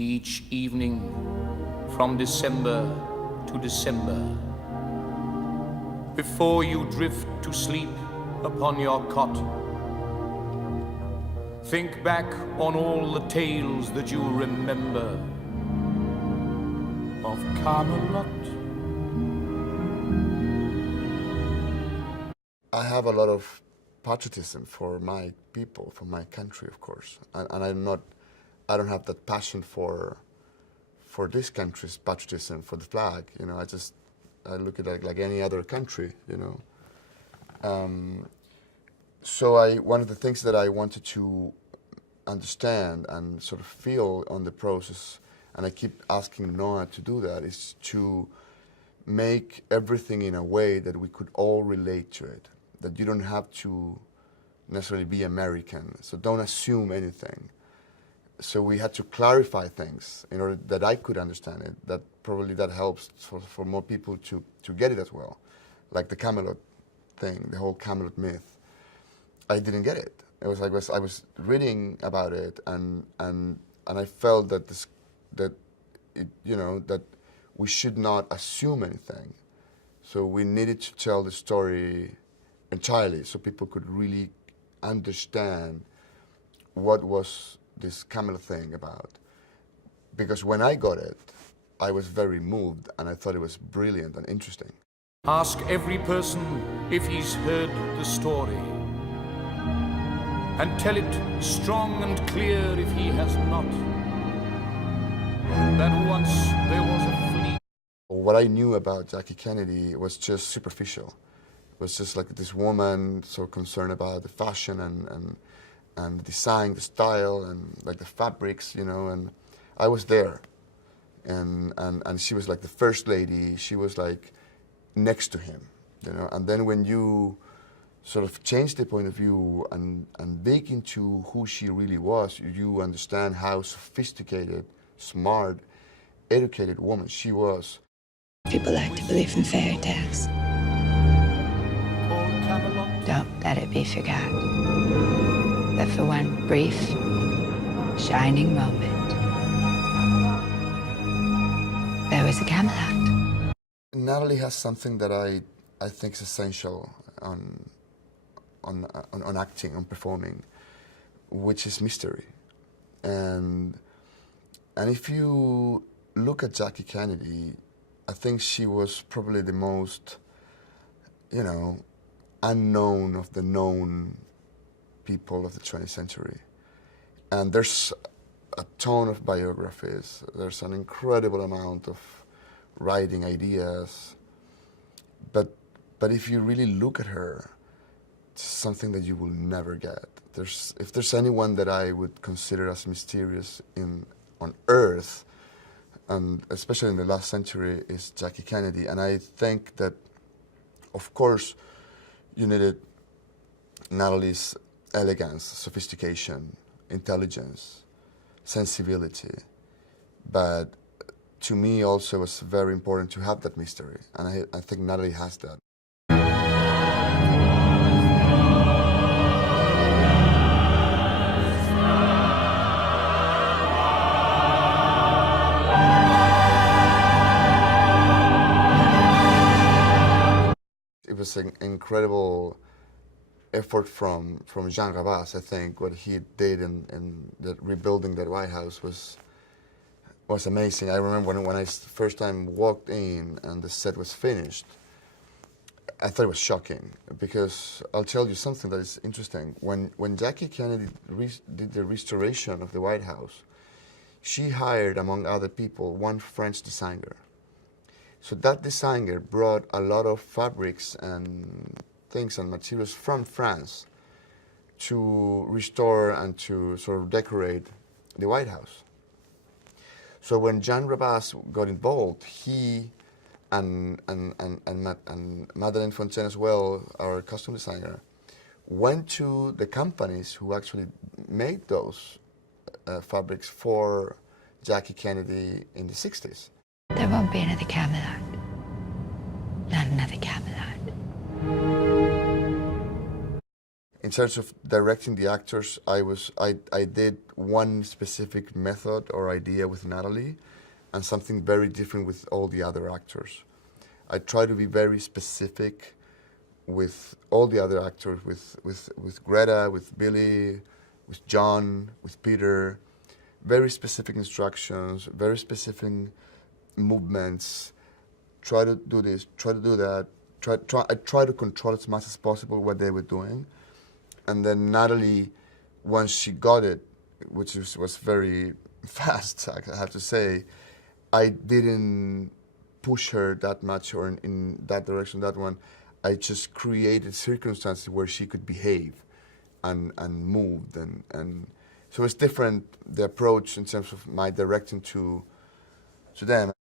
each evening from December to December. Before you drift to sleep upon your cot, think back on all the tales that you remember of Camelot. I have a lot of patriotism for my people, for my country, of course, and I don't have that passion for this country's patriotism, for the flag. You know, I look at it like any other country. You know, so one of the things that I wanted to understand and sort of feel on the process, and I keep asking Noah to do that, is to make everything in a way that we could all relate to it. That you don't have to necessarily be American, so don't assume anything. So we had to clarify things in order that I could understand it. That probably that helps for more people to get it as well. Like the Camelot thing, the whole Camelot myth. I didn't get it. It was like I was reading about it, and I felt that you know, that we should not assume anything. So we needed to tell the story entirely, so people could really understand what was this Camelot thing about. Because when I got it, I was very moved, and I thought it was brilliant and interesting. Ask every person if he's heard the story, and tell it strong and clear if he has not, that once there was a fleet. What I knew about Jackie Kennedy was just superficial. It was just like this woman so concerned about the fashion and the design, the style, and like the fabrics, you know, and I was there. And she was like the first lady. She was like next to him, you know. And then when you sort of change the point of view and dig into who she really was, you understand how sophisticated, smart, educated woman she was. People like to believe in fairy tales. Don't let it be forgot that for one brief, shining moment, there was a Camelot. Natalie has something that I think is essential on acting, on performing, which is mystery. And if you look at Jackie Kennedy, I think she was probably the most, you know, unknown of the known people of the 20th century. And there's a ton of biographies. There's an incredible amount of writing ideas. But if you really look at her, it's something that you will never get. If there's anyone that I would consider as mysterious on Earth, and especially in the last century, is Jackie Kennedy. And I think that, of course, you needed Natalie's elegance, sophistication, intelligence, sensibility. But to me also it was very important to have that mystery. And I think Natalie has that. It was an incredible effort from Jean Rabas. I think what he did in rebuilding that White House was amazing. I remember when I first time walked in and the set was finished, I thought it was shocking, because I'll tell you something that is interesting. When Jackie Kennedy did the restoration of the White House, she hired, among other people, one French designer. So that designer brought a lot of fabrics and things and materials from France to restore and to sort of decorate the White House. So when Jean Rabas got involved, he and Madeleine Fontaine as well, our costume designer, went to the companies who actually made those fabrics for Jackie Kennedy in the 60s. There won't be another Camelot. Not another Camelot. In in terms of directing the actors, I did one specific method or idea with Natalie, and something very different with all the other actors. I try to be very specific with all the other actors, with Greta, with Billy, with John, with Peter. Very specific instructions, very specific movements. Try to do this, try to do that. I try to control as much as possible what they were doing. And then Natalie, once she got it, which was very fast, I have to say, I didn't push her that much or in that direction, that one. I just created circumstances where she could behave and moved. And so it's different, the approach in terms of my directing to them.